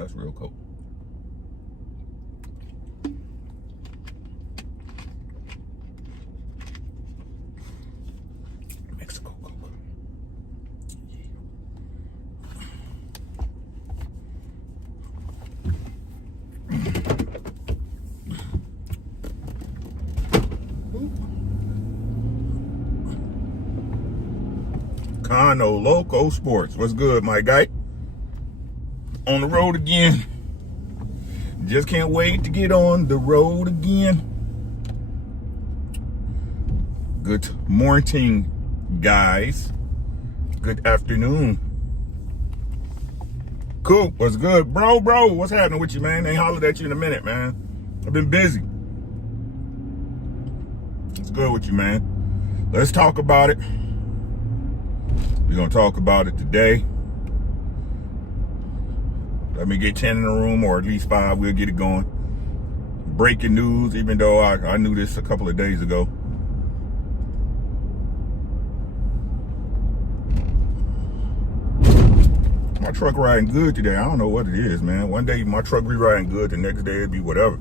That's real cool. Mexico Coke. Cono Loco Sports. What's good, my guy? On the road again. Just can't wait to get on the road again. Good morning, guys. Good afternoon. Cool. What's good? Bro, what's happening with you, man? Ain't hollered at you in a minute, man. I've been busy. What's good with you, man? Let's talk about it. We're going to talk about it today. Let me get 10 in the room, or at least 5. We'll get it going. Breaking news, even though I knew this a couple of days ago. My truck riding good today. I don't know what it is, man. One day my truck be riding good, the next day it'd be whatever.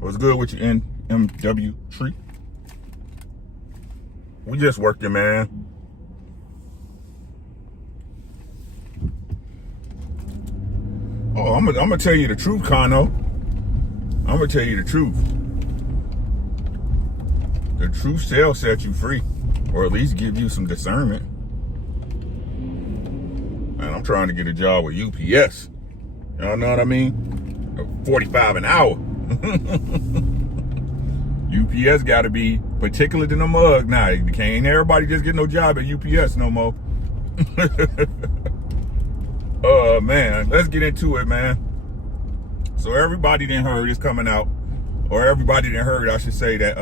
What's good with you, NMW Tree? We just working, man. Oh, I'm gonna tell you the truth, Kano. I'm gonna tell you the truth. The truth shall set you free, or at least give you some discernment. And I'm trying to get a job with UPS. Y'all know what I mean? 45 an hour. UPS got to be particular to the mug now. Can't everybody just get no job at UPS no more. Man, let's get into it, man. So everybody didn't heard it's coming out, or everybody didn't heard, I should say, that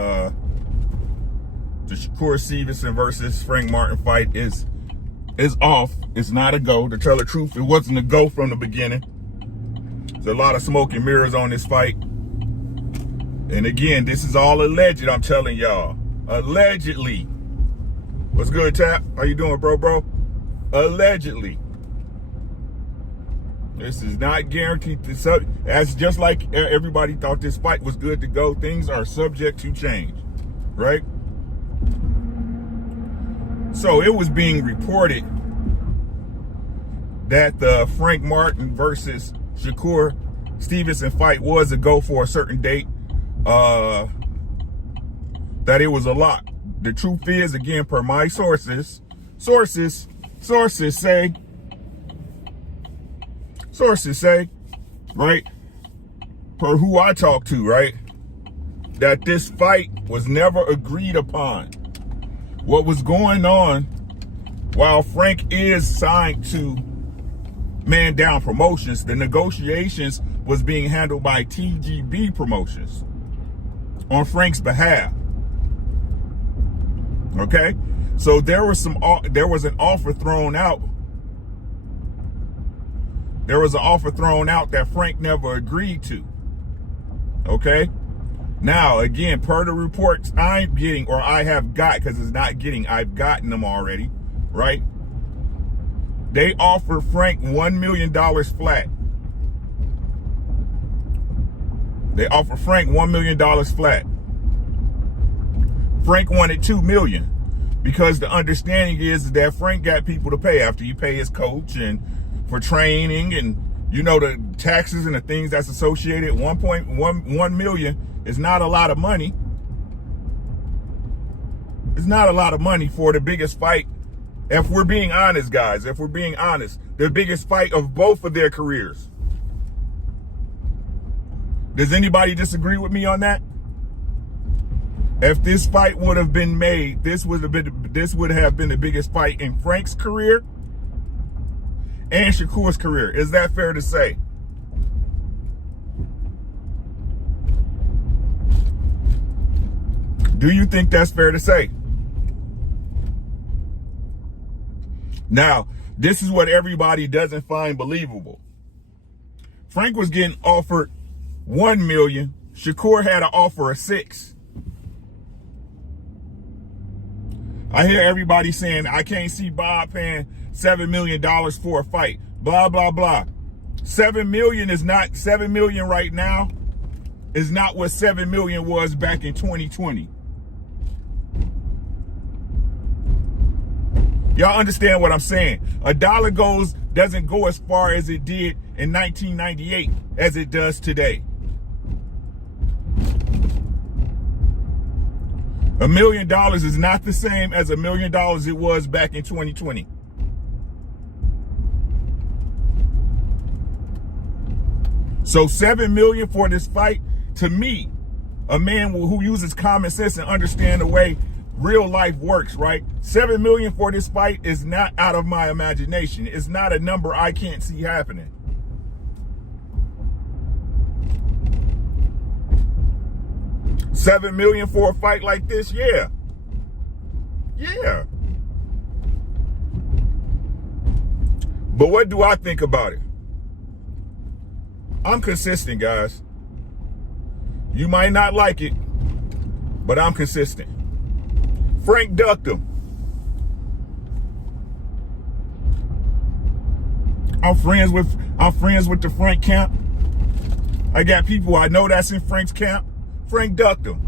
the Shakur Stevenson versus Frank Martin fight is off. It's not a go. To tell the truth, it wasn't a go from the beginning. There's a lot of smoke and mirrors on this fight. And again, this is all alleged, I'm telling y'all. Allegedly. What's good, Tap? How you doing, bro? Allegedly. This is not guaranteed to as just like everybody thought this fight was good to go. Things are subject to change, right? So it was being reported that the Frank Martin versus Shakur Stevenson fight was a go for a certain date. That it was a lot. The truth is, again, per my sources say, right, per who I talk to, right, that this fight was never agreed upon. What was going on, while Frank is signed to Man Down Promotions, the negotiations was being handled by TGB Promotions on Frank's behalf. Okay, so there was an offer thrown out. There was an offer thrown out that Frank never agreed to. Okay, now again, per the reports I'm getting, or I have got, because it's not getting, I've gotten them already, right? They offered Frank $1 million flat. They offered Frank $1 million flat. Frank wanted $2 million, because the understanding is that Frank got people to pay after you pay his coach and for training and, you know, the taxes and the things that's associated. 1.1 million is not a lot of money. It's not a lot of money for the biggest fight. If we're being honest, guys, if we're being honest, the biggest fight of both of their careers. Does anybody disagree with me on that? If this fight would have been made, this would have been the biggest fight in Frank's career and Shakur's career. Is that fair to say? Do you think that's fair to say? Now, this is what everybody doesn't find believable. Frank was getting offered $1 million. Shakur had an offer of $6 million. I hear everybody saying, I can't see Bob paying $7 million for a fight. Blah, blah, blah. 7 million is not 7 million right now is not what 7 million was back in 2020. Y'all understand what I'm saying? A dollar doesn't go as far as it did in 1998 as it does today. $1 million is not the same as $1 million it was back in 2020. So 7 million for this fight, to me, a man who uses common sense and understand the way real life works, right? 7 million for this fight is not out of my imagination. It's not a number I can't see happening. $7 million for a fight like this, yeah. Yeah. But what do I think about it? I'm consistent, guys. You might not like it, but I'm consistent. Frank ducked him. I'm friends with the Frank camp. I got people I know that's in Frank's camp. Frank ducked him.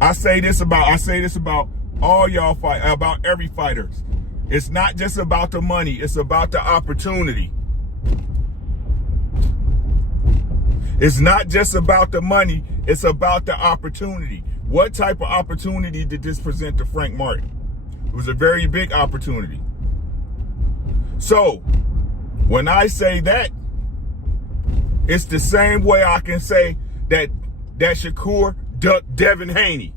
I say this about all y'all about every fighter. It's not just about the money, it's about the opportunity. It's not just about the money, it's about the opportunity. What type of opportunity did this present to Frank Martin? It was a very big opportunity. So, when I say that, it's the same way I can say that Shakur ducked Devin Haney.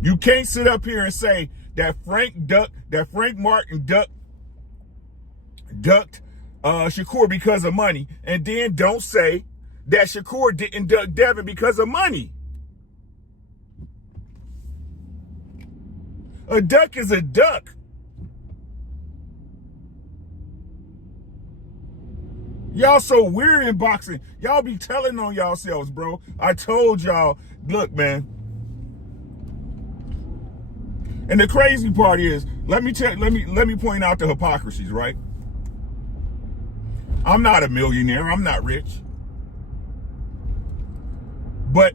You can't sit up here and say that Frank Martin ducked Shakur because of money, and then don't say that Shakur didn't duck Devin because of money. A duck is a duck. Y'all so weird in boxing. Y'all be telling on yourselves, bro. I told y'all, look, man. And the crazy part is, let me point out the hypocrisies, right? I'm not a millionaire. I'm not rich. But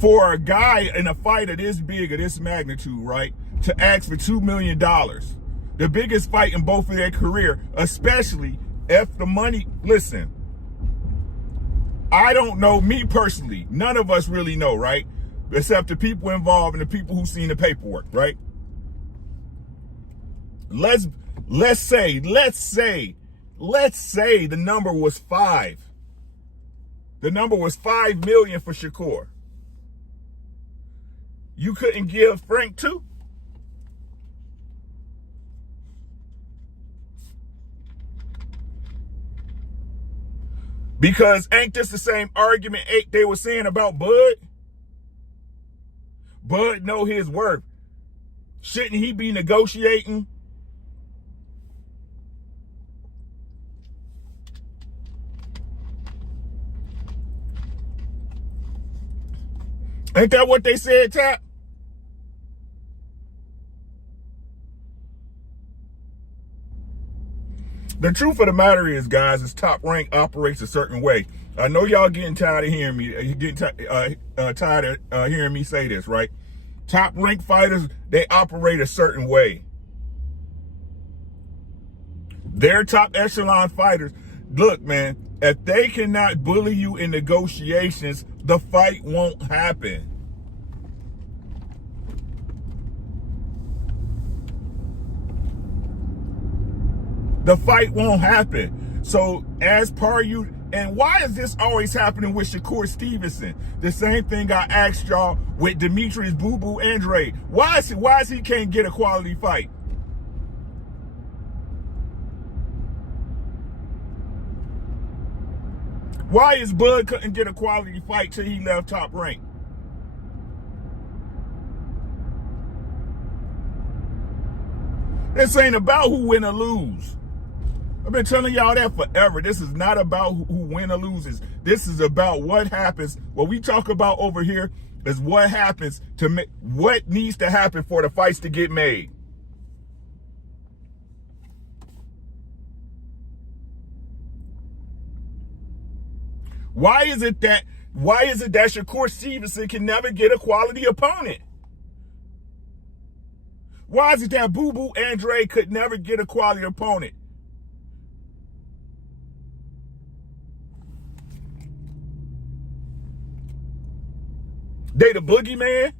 for a guy in a fight of this big, of this magnitude, right, to ask for $2 million, the biggest fight in both of their career, especially if the money, listen, I don't know, me personally, none of us really know, right? Except the people involved and the people who seen the paperwork, right? Let's say the number was 5. The number was 5 million for Shakur. You couldn't give Frank 2? Because ain't this the same argument they were saying about Bud? Bud know his worth. Shouldn't he be negotiating? Ain't that what they said, Tap? The truth of the matter is, guys, is Top Rank operates a certain way. I know y'all getting tired of hearing me. You getting tired of hearing me say this, right? Top rank fighters, they operate a certain way. They're top echelon fighters. Look, man, if they cannot bully you in negotiations, the fight won't happen. The fight won't happen. So as per you, and why is this always happening with Shakur Stevenson? The same thing I asked y'all with Demetrius Boo Boo Andrade. Why is he can't get a quality fight? Why is Bud couldn't get a quality fight till he left Top Rank? This ain't about who win or lose. I've been telling y'all that forever. This is not about who wins or loses. This is about what happens. What we talk about over here is what happens to make, what needs to happen for the fights to get made. Why is it that Shakur Stevenson can never get a quality opponent? Why is it that Boo Boo Andre could never get a quality opponent? They the boogeyman?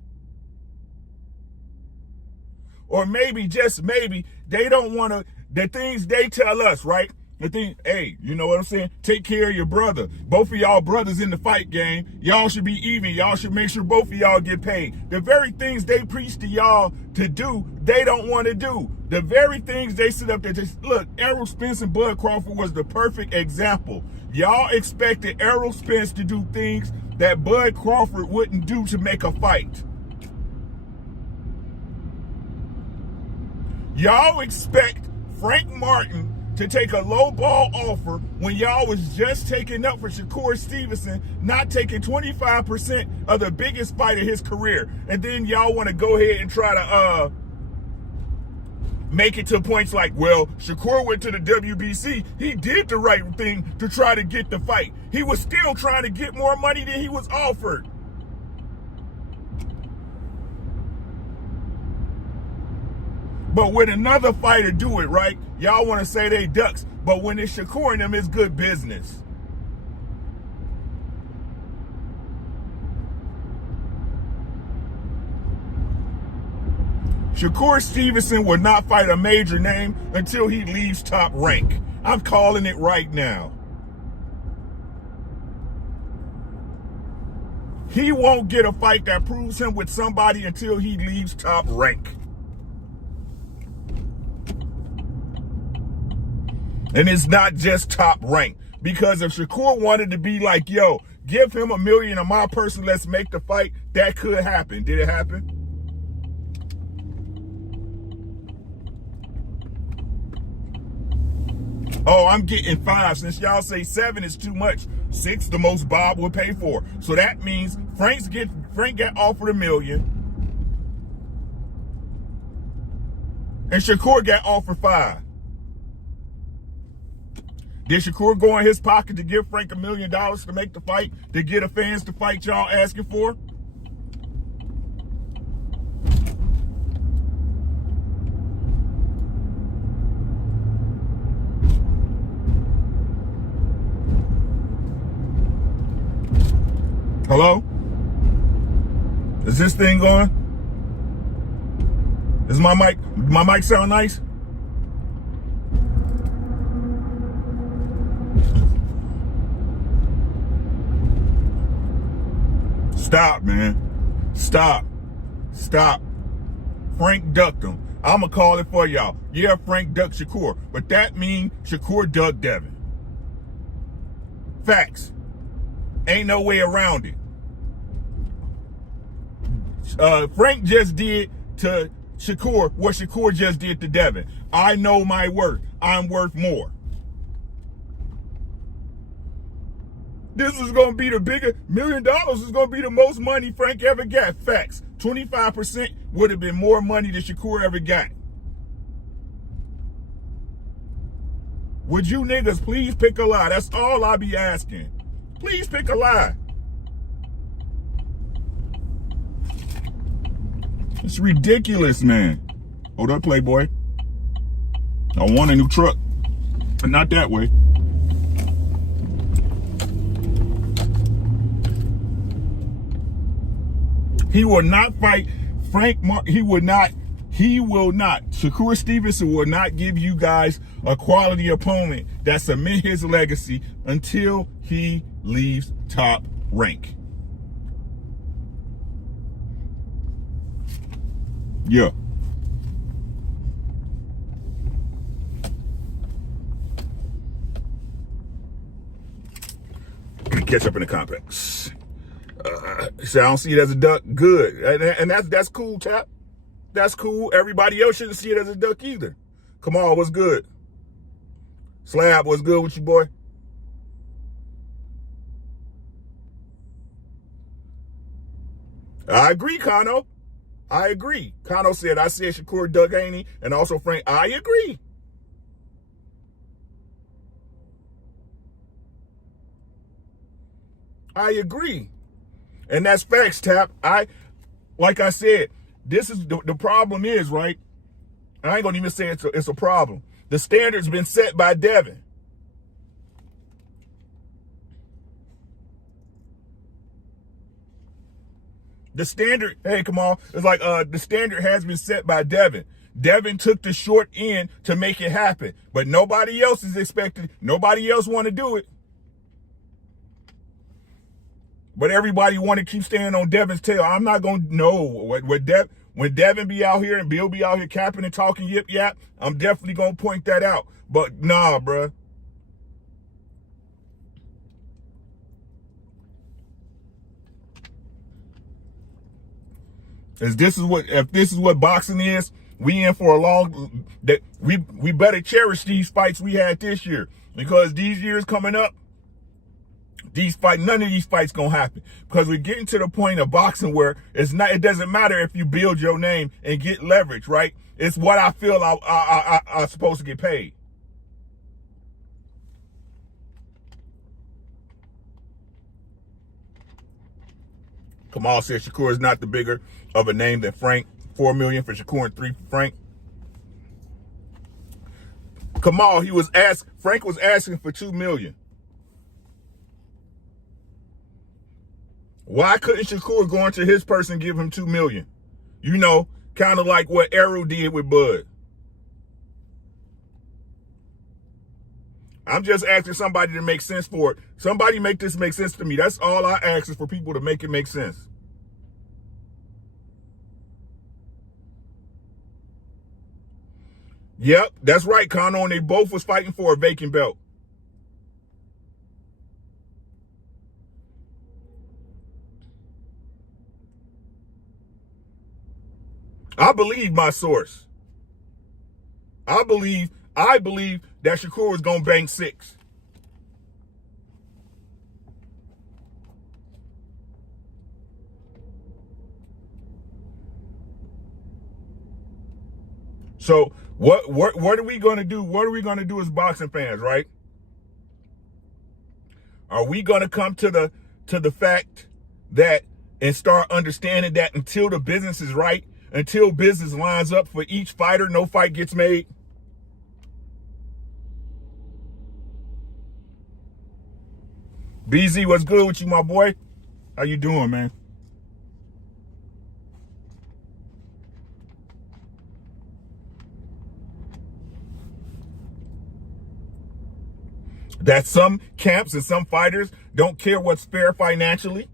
Or maybe, just maybe, they don't want to, the things they tell us, right? The thing, hey, you know what I'm saying? Take care of your brother. Both of y'all brothers in the fight game. Y'all should be even. Y'all should make sure both of y'all get paid. The very things they preach to y'all to do, they don't want to do. The very things they sit up there just, look, Errol Spence and Bud Crawford was the perfect example. Y'all expected Errol Spence to do things that Bud Crawford wouldn't do to make a fight. Y'all expect Frank Martin to take a low ball offer when y'all was just taking up for Shakur Stevenson, not taking 25% of the biggest fight of his career. And then y'all want to go ahead and try to make it to points like, well, Shakur went to the WBC. He did the right thing to try to get the fight. He was still trying to get more money than he was offered. But when another fighter do it, right, y'all want to say they ducks. But when it's Shakur and them, it's good business. Shakur Stevenson will not fight a major name until he leaves Top Rank. I'm calling it right now. He won't get a fight that proves him with somebody until he leaves Top Rank. And it's not just Top Rank. Because if Shakur wanted to be like, yo, give him $1 million of my person, let's make the fight, that could happen. Did it happen? Oh, I'm getting 5. Since y'all say 7 is too much, 6 the most Bob will pay for. So that means Frank got offered $1 million. And Shakur got offered 5. Did Shakur go in his pocket to give Frank $1 million to make the fight, to get the fans to fight y'all asking for? Hello? Is this thing going? Is my mic sound nice? Stop, man. Stop. Frank ducked him. I'm going to call it for y'all. Yeah, Frank ducked Shakur, but that means Shakur ducked Devin. Facts. Ain't no way around it. Frank just did to Shakur what Shakur just did to Devin. I know my worth. I'm worth more. This is going to be the bigger $1 million is going to be the most money Frank ever got. Facts. 25% would have been more money than Shakur ever got. Would you niggas please pick a lie? That's all I be asking. Please pick a lie. It's ridiculous, man. Hold up, Playboy. I want a new truck, but not that way. He will not fight Frank Martin. He will not. Shakur Stevenson will not give you guys a quality opponent that cement his legacy until he leaves Top Rank. Yeah. Catch up in the complex. So I don't see it as a duck. Good. And that's cool, chap. That's cool. Everybody else shouldn't see it as a duck either. Come on, what's good? Slab, what's good with you, boy? I agree, Kano. I agree. Kano said, I said Shakur, Doug Haney, and also Frank. I agree. I agree. And that's facts, Tap. Like I said, this is the problem is, right? I ain't gonna even say it's a problem. The standard's been set by Devin. The standard, hey, come on. It's like the standard has been set by Devin. Devin took the short end to make it happen, but nobody else is expected. Nobody else want to do it. But everybody want to keep staying on Devin's tail. I'm not gonna know when Devin be out here and Bill be out here capping and talking yip yap. I'm definitely gonna point that out. But nah, bruh. If this is what boxing is, we in for a long that we better cherish these fights we had this year, because these years coming up, none of these fights gonna happen, because we're getting to the point of boxing where it doesn't matter if you build your name and get leverage, right? It's what I feel I'm supposed to get paid. Kamal said Shakur is not the bigger of a name than Frank. 4 million for Shakur and 3 for Frank. Kamal, Frank was asking for 2 million. Why couldn't Shakur go into his person and give him 2 million? You know, kind of like what Arrow did with Bud. I'm just asking somebody to make sense for it. Somebody make this make sense to me. That's all I ask, is for people to make it make sense. Yep, that's right, Kano, and they both was fighting for a vacant belt. I believe my source. I believe that Shakur was gonna bang 6. So what are we gonna do? What are we gonna do as boxing fans, right? Are we gonna come to the fact that and start understanding that until the business is right, until business lines up for each fighter, no fight gets made? BZ, what's good with you, my boy? How you doing, man? That some camps and some fighters don't care what's fair financially.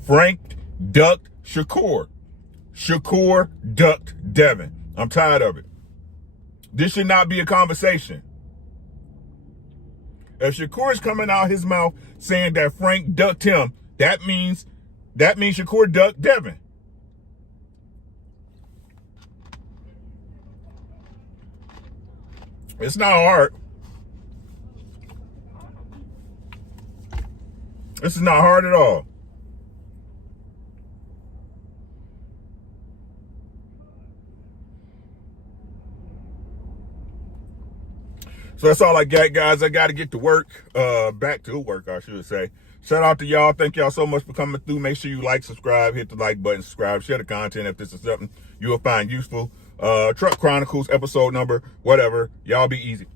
Frank ducked Shakur. Shakur ducked Devin. I'm tired of it. This should not be a conversation. If Shakur is coming out his mouth saying that Frank ducked him, that means Shakur ducked Devin. It's not hard. This is not hard at all. So that's all I got, guys. I got to get to work. Back to work, I should say. Shout out to y'all. Thank y'all so much for coming through. Make sure you like, subscribe, hit the like button, subscribe, share the content if this is something you will find useful. Truck Chronicles, episode number, whatever. Y'all be easy.